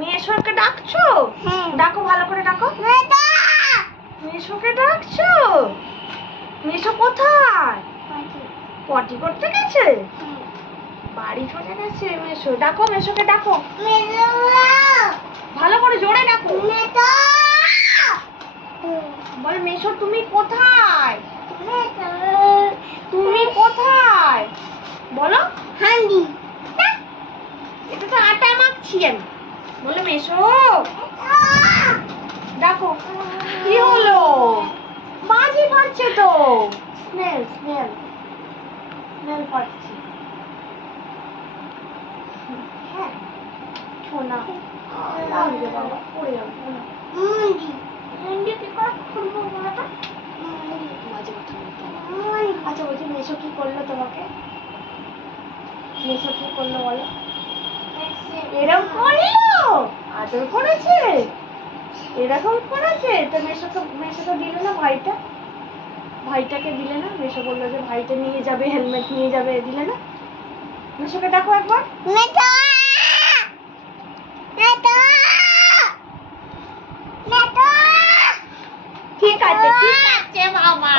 মেশোকে ডাকছো? ডাকো, ভালো করে ডাকো। মেশোকে ডাকছো? মেশো কোথায়? পটি করতে গেছে? বাড়ি চলে গেছে মেশো। ডাকো, মেশোকে ডাকো, ভালো করে জোরে ডাকো। বল মেশো তুমি কোথায়? তুমি কোথায় বলো। হান্ডি, এটা তো আটা মাখছি আমি। বলো মেশো। ডাকো। কি হলো? বাজি পাচ্ছে তো। স্মেল স্মেল স্মেল পাচ্ছি। হ্যাঁ শোনা লাগবে বাবা, পড়ে যাবো। কি করে খুলবো গলাটা? আচ্ছা বলছি মেশো কি করলো তোমাকে? মেশো কি করলো বলো? এরকম করলো? আদর করেছে? এরকম করেছে? তো মেশোকে দিলে না ভাইটা? ভাইটাকে দিলে না? মেশো বললো যে ভাইটা নিয়ে যাবে, হেলমেট নিয়ে যাবে, দিলে না? মেশোকে ডাকো একবার। ঠিক আছে ঠিক আছে বাবা।